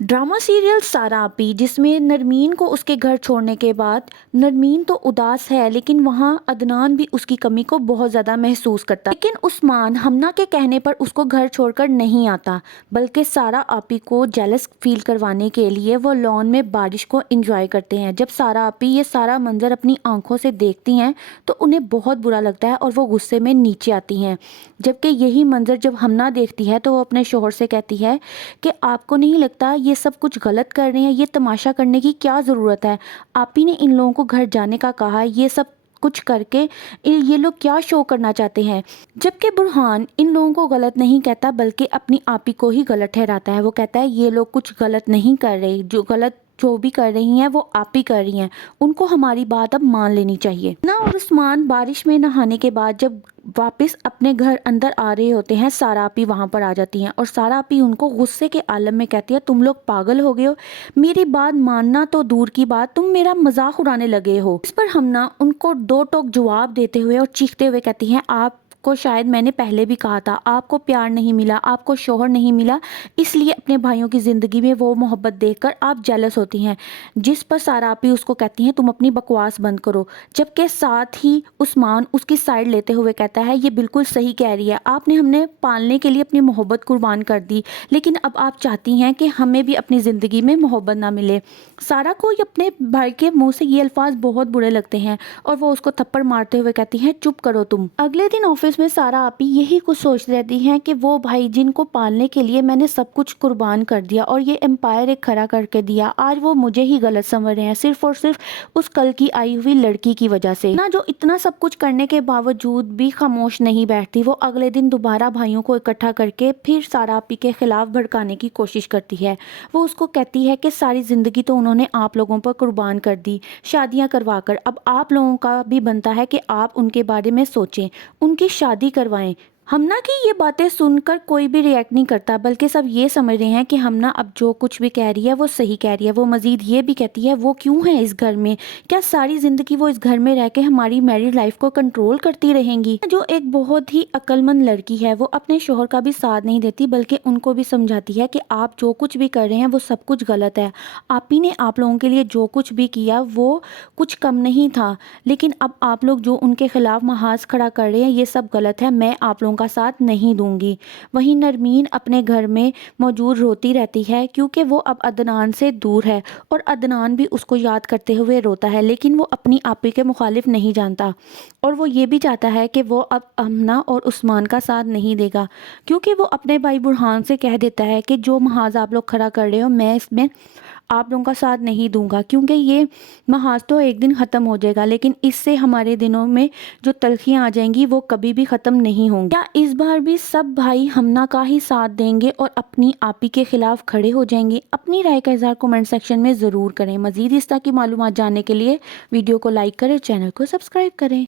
Drama serial सारा आपी जिसमें नरमीन को उसके घर छोड़ने के बाद नरमीन तो उदास है, लेकिन वहाँ अदनान भी उसकी कमी को बहुत ज़्यादा महसूस करता है। लेकिन उस्मान हमना के कहने पर उसको घर छोड़कर नहीं आता, बल्कि सारा आपी को जेलस फील करवाने के लिए वो लॉन में बारिश को एंजॉय करते हैं। जब सारा आपी ये सारा मंजर अपनी आंखों से देखती हैं तो उन्हें बहुत बुरा लगता है और वो गुस्से में नीचे आती हैं। जबकि यही मंजर जब हमना देखती है तो वो अपने शोहर से कहती है कि आपको नहीं लगता ये सब कुछ गलत कर रहे हैं, ये तमाशा करने की क्या ज़रूरत है। आप ही ने इन लोगों को घर जाने का कहा है, ये सब कुछ करके ये लोग क्या शो करना चाहते हैं। जबकि बुरहान इन लोगों को गलत नहीं कहता, बल्कि अपनी आपी को ही गलत ठहराता है। वो कहता है ये लोग कुछ गलत नहीं कर रहे, जो भी कर रही हैं वो आप ही कर रही हैं, उनको हमारी बात अब मान लेनी चाहिए ना। और उस्मान बारिश में नहाने के बाद जब वापस अपने घर अंदर आ रहे होते हैं, सारा आपी वहां पर आ जाती हैं और सारा आपी उनको गुस्से के आलम में कहती है तुम लोग पागल हो गए हो, मेरी बात मानना तो दूर की बात, तुम मेरा मजाक उड़ाने लगे हो। इस पर हमना उनको दो टोक जवाब देते हुए और चीखते हुए कहती हैं आपको शायद मैंने पहले भी कहा था, आपको प्यार नहीं मिला, आपको शोहर नहीं मिला, इसलिए अपने भाइयों की ज़िंदगी में वो मोहब्बत देखकर आप जेलस होती हैं। जिस पर सारा आपी उसको कहती हैं तुम अपनी बकवास बंद करो। जबकि साथ ही उस्मान उसकी साइड लेते हुए कहता है ये बिल्कुल सही कह रही है, आपने हमने पालने के लिए अपनी मोहब्बत कुर्बान कर दी, लेकिन अब आप चाहती हैं कि हमें भी अपनी ज़िंदगी में मोहब्बत ना मिले। सारा को अपने भाई के मुंह से ये अल्फाज बहुत बुरे लगते हैं और वो उसको थप्पड़ मारते हुए कहती हैं चुप करो तुम। अगले दिन ऑफिस में सारा आपी यही कुछ सोचती रहती हैं कि वो भाई जिनको पालने के लिए मैंने सब कुछ कुर्बान कर दिया और ये एम्पायर एक खड़ा करके दिया, आज वो मुझे ही गलत समझ रहे हैं, सिर्फ और सिर्फ उस कल की आई हुई लड़की की वजह से ना। जो इतना सब कुछ करने के बावजूद भी खामोश नहीं बैठती, वो अगले दिन दोबारा भाइयों को इकट्ठा करके फिर सारा आपी के खिलाफ भड़काने की कोशिश करती है। वो उसको कहती है कि सारी जिंदगी तो उन्होंने आप लोगों पर कुर्बान कर दी शादियां करवाकर, अब आप लोगों का भी बनता है कि आप उनके बारे में सोचें, उनकी शादी करवाएं। हमना की ये बातें सुनकर कोई भी रिएक्ट नहीं करता, बल्कि सब ये समझ रहे हैं कि हमना अब जो कुछ भी कह रही है वो सही कह रही है। वो मजीद ये भी कहती है वो क्यों है इस घर में, क्या सारी ज़िंदगी वो इस घर में रह के हमारी मैरिड लाइफ को कंट्रोल करती रहेंगी। जो एक बहुत ही अक्लमंद लड़की है, वो अपने शोहर का भी साथ नहीं देती, बल्कि उनको भी समझाती है कि आप जो कुछ भी कर रहे हैं वो सब कुछ गलत है। आप ही ने आप लोगों के लिए जो कुछ भी किया वो कुछ कम नहीं था, लेकिन अब आप लोग जो उनके खिलाफ महाज खड़ा कर रहे हैं ये सब गलत है, मैं आप लोगों का साथ नहीं दूंगी। वहीं नरमीन अपने घर में मौजूद रोती रहती है, क्योंकि वो अब अदनान से दूर है और अदनान भी उसको याद करते हुए रोता है, लेकिन वो अपनी आपी के मुखालिफ नहीं जानता और वो ये भी चाहता है कि वो अब अमना और उस्मान का साथ नहीं देगा, क्योंकि वो अपने भाई बुरहान से कह देता है कि जो महाज आप लोग खड़ा कर रहे हो मैं इसमें आप लोगों का साथ नहीं दूंगा, क्योंकि ये महाज तो एक दिन ख़त्म हो जाएगा, लेकिन इससे हमारे दिनों में जो तलखियाँ आ जाएंगी वो कभी भी ख़त्म नहीं होंगी। क्या इस बार भी सब भाई हमना का ही साथ देंगे और अपनी आपी के खिलाफ खड़े हो जाएंगे? अपनी राय का इज़हार कमेंट सेक्शन में ज़रूर करें। मज़ीद इस तरह की मालूमात जानने के लिए वीडियो को लाइक करें, चैनल को सब्सक्राइब करें।